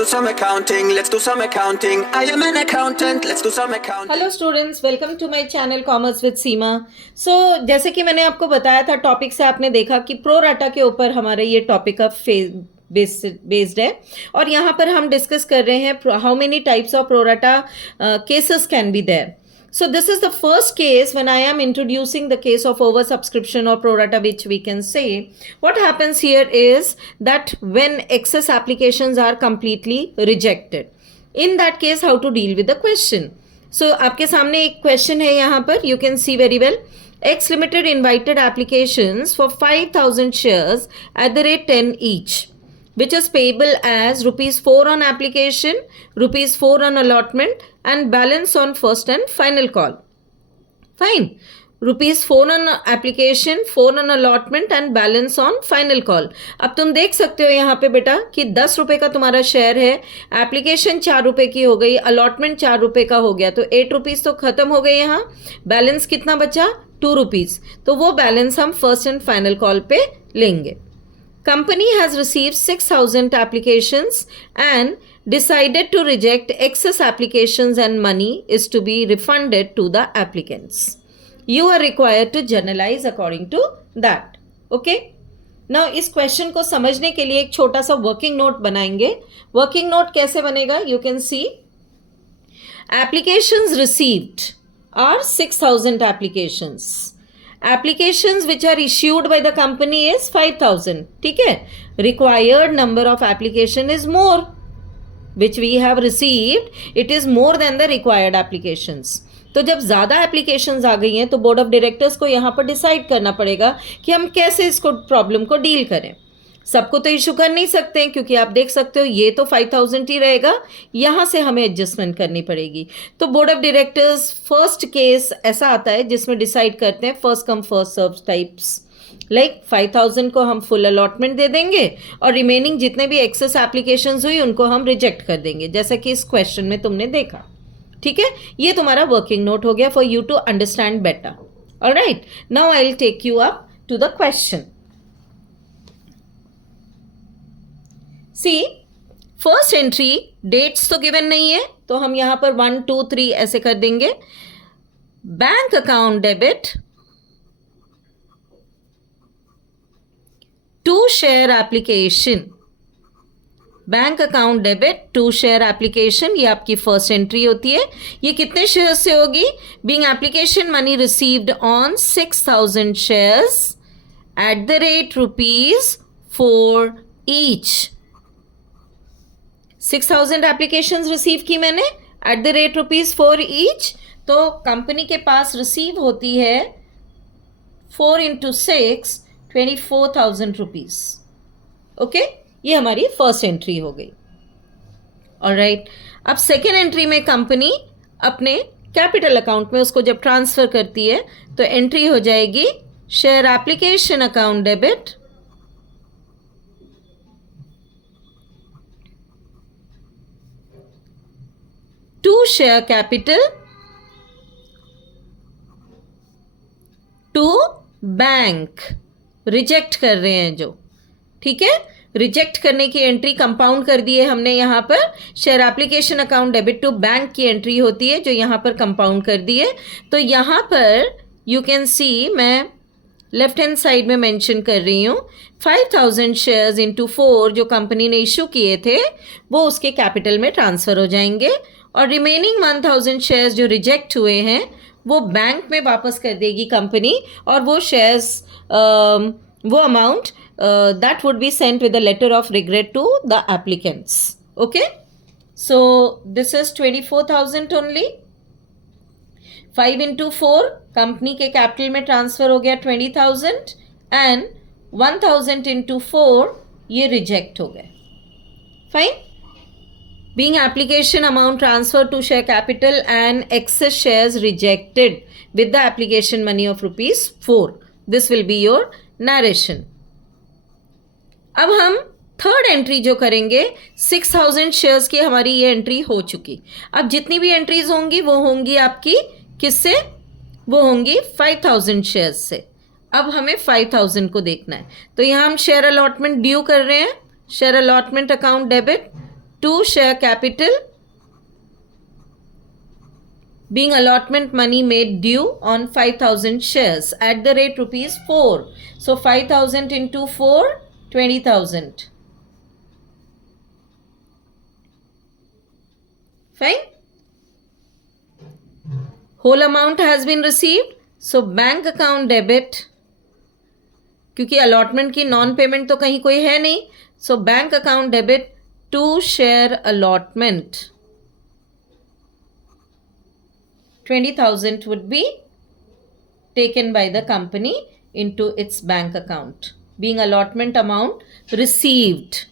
do some accounting. Let's do some accounting. I am an accountant. Let's do some accounting. Hello students, welcome to my channel commerce with Seema. So जैसे कि मैंने आपको बताया था, topic से आपने देखा कि प्रो राटा के ऊपर हमारे ये टॉपिक का बेस्ड है और यहाँ पर हम डिस्कस कर रहे हैं how many types of pro rata cases can be there. So this is the first case when I am introducing the case of oversubscription or pro rata, which we can say. What happens here is that when excess applications are completely rejected, in that case how to deal with the question. So आपके सामने एक question है यहाँ पर, you can see very well. X Limited invited applications for 5,000 shares at the rate 10 each, which is payable as rupees 4 on application, rupees 4 on allotment, and balance on first and final call. Fine. rupees 4 on application, 4 on allotment and balance on final call. अब तुम देख सकते हो यहाँ पे बेटा कि 10 रुपए का तुम्हारा शेयर है, एप्लीकेशन 4 रुपए की हो गई, अलॉटमेंट 4 रुपए का हो गया, तो 8 रुपीज़ तो खत्म हो गए यहाँ. बैलेंस कितना बचा? 2 रुपीज़. तो वो बैलेंस हम फर्स्ट एंड फाइनल कॉल पे लेंगे. Company has received 6,000 applications and decided to reject excess applications and money is to be refunded to the applicants. You are required to journalize according to that. Okay? Now इस question को समझने के लिए एक छोटा सा वर्किंग नोट बनाएंगे. Working note कैसे बनेगा? You can see applications received are 6,000 applications. Applications which are issued by the company is 5,000. ठीक है? Required number of application is more, which we have received. It is more than the required applications. तो जब ज़्यादा applications आ गई हैं तो board of directors को यहाँ पर डिसाइड करना पड़ेगा कि हम कैसे इसको प्रॉब्लम को डील करें. सबको तो इशू कर नहीं सकते हैं क्योंकि आप देख सकते हो ये तो 5,000 ही रहेगा, यहाँ से हमें एडजस्टमेंट करनी पड़ेगी. तो board of directors first case ऐसा आता है जिसमें डिसाइड करते हैं first come first serve types. Like 5,000 को हम फुल अलॉटमेंट दे देंगे और रिमेनिंग जितने भी एक्सेस एप्लीकेशंस हुई उनको हम रिजेक्ट कर देंगे, जैसा कि इस क्वेश्चन में तुमने देखा. ठीक है, ये तुम्हारा वर्किंग नोट हो गया for you to understand better. Alright, now I will take you up to the question. See first entry, dates तो गिवन नहीं है तो हम यहां पर 1 2 3 ऐसे कर देंगे. Bank account debit to share application. Bank account debit to share application, ये आपकी फर्स्ट एंट्री होती है. ये कितने शेयर से होगी? Being application money received on 6,000 shares at the rate ₹4 each. 6,000 applications receive की मैंने एट द रेट ₹4 ईच. तो कंपनी के पास रिसीव होती है 4 × 6 24,000 रुपीज़. ओके, ये हमारी फर्स्ट एंट्री हो गई. ऑलराइट, अब सेकेंड एंट्री में कंपनी अपने कैपिटल अकाउंट में उसको जब ट्रांसफ़र करती है तो एंट्री हो जाएगी share application account debit to share capital to bank. Reject कर रहे हैं जो, ठीक है, रिजेक्ट करने की एंट्री कंपाउंड कर दी है हमने यहाँ पर. Share application account debit to bank की एंट्री होती है जो यहाँ पर कंपाउंड कर दी है. तो यहाँ पर यू कैन सी, मैं लेफ्ट हैंड साइड में मेंशन कर रही हूँ 5,000 शेयर्स इंटू 4 जो कंपनी ने इशू किए थे वो उसके कैपिटल में ट्रांसफ़र हो जाएंगे और रिमेनिंग 1,000 शेयर्स जो रिजेक्ट हुए हैं वो बैंक में वापस कर देगी कंपनी और वो शेयर्स वो amount that would be sent with a letter of regret to the applicants. Okay, so this is 24,000 only. 5 × 4 company के कैपिटल में ट्रांसफ़र हो गया 20,000 एंड 1,000 × 4 ये रिजेक्ट हो गए. Fine. Being application amount transfer to share capital and excess shares rejected with the application money of ₹4. This will be your narration. अब हम third entry जो करेंगे 6,000 शेयर्स की हमारी ये एंट्री हो चुकी. अब जितनी भी एंट्रीज होंगी वो होंगी आपकी किससे? वो होंगी 5,000 शेयर्स से. अब हमें 5,000 को देखना है तो यहाँ हम शेयर अलॉटमेंट ड्यू कर रहे हैं. Share allotment account debit 2 share capital being allotment money made due on 5,000 shares at the rate rupees 4. So 5,000 into 4, 20,000. Fine. Whole amount has been received. So bank account debit, क्योंकि allotment की non payment तो कहीं कोई है नहीं. So bank account debit to share allotment. 20,000 would be taken by the company into its bank account. Being allotment amount received.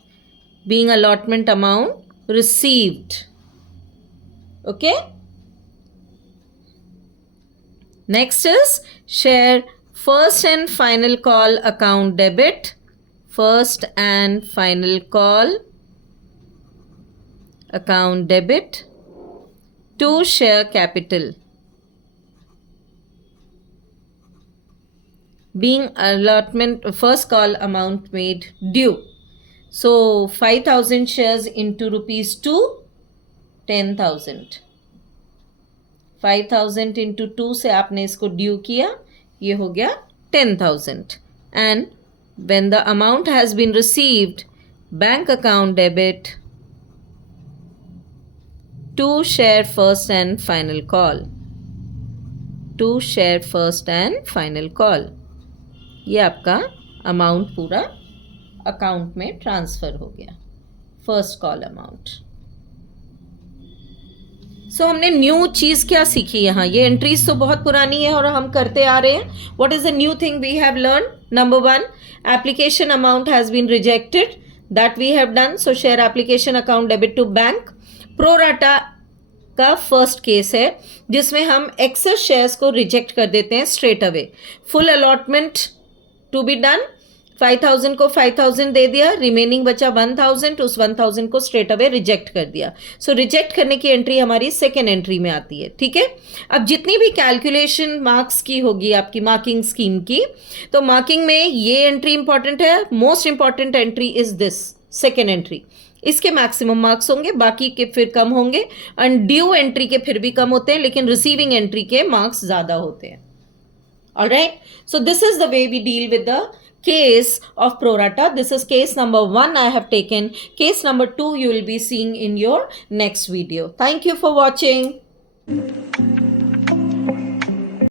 Being allotment amount received. Okay. Next is share first and final call account debit. First and final call account debit to share capital. Being allotment first call amount made due. So 5,000 shares into rupees 2, 10,000. 5,000 into 2 से आपने इसको due किया, ये हो गया 10,000. And when the amount has been received, bank account debit to share first and final call. To share first and final call. ये आपका amount पूरा अकाउंट में ट्रांसफ़र हो गया. First call amount. सो हमने न्यू चीज़ क्या सीखी यहाँ. ये एंट्रीज तो बहुत पुरानी है और हम करते आ रहे हैं. What is the new thing we have learn? Number 1, application amount has been rejected. That we have done. So share application account debit to bank. Pro rata का फर्स्ट केस है जिसमें हम एक्सेस शेयर्स को रिजेक्ट कर देते हैं straight away. Full allotment to be done. 5,000 को 5,000 दे दिया, रिमेनिंग बचा 1,000. उस 1,000 को स्ट्रेट अवे रिजेक्ट कर दिया. सो रिजेक्ट करने की एंट्री हमारी सेकेंड एंट्री में आती है. ठीक है. अब जितनी भी कैलकुलेशन मार्क्स की होगी आपकी मार्किंग स्कीम की, तो मार्किंग में ये एंट्री इंपॉर्टेंट है. Most important entry is this second entry. इसके मैक्सिमम मार्क्स होंगे, बाकी के फिर कम होंगे. अनड्यू एंट्री के फिर भी कम होते हैं, लेकिन रिसीविंग एंट्री के मार्क्स ज़्यादा होते हैं. Alright. So this is the way we deal with the case of prorata. This is case number 1 I have taken. Case number 2 you will be seeing in your next video. Thank you for watching.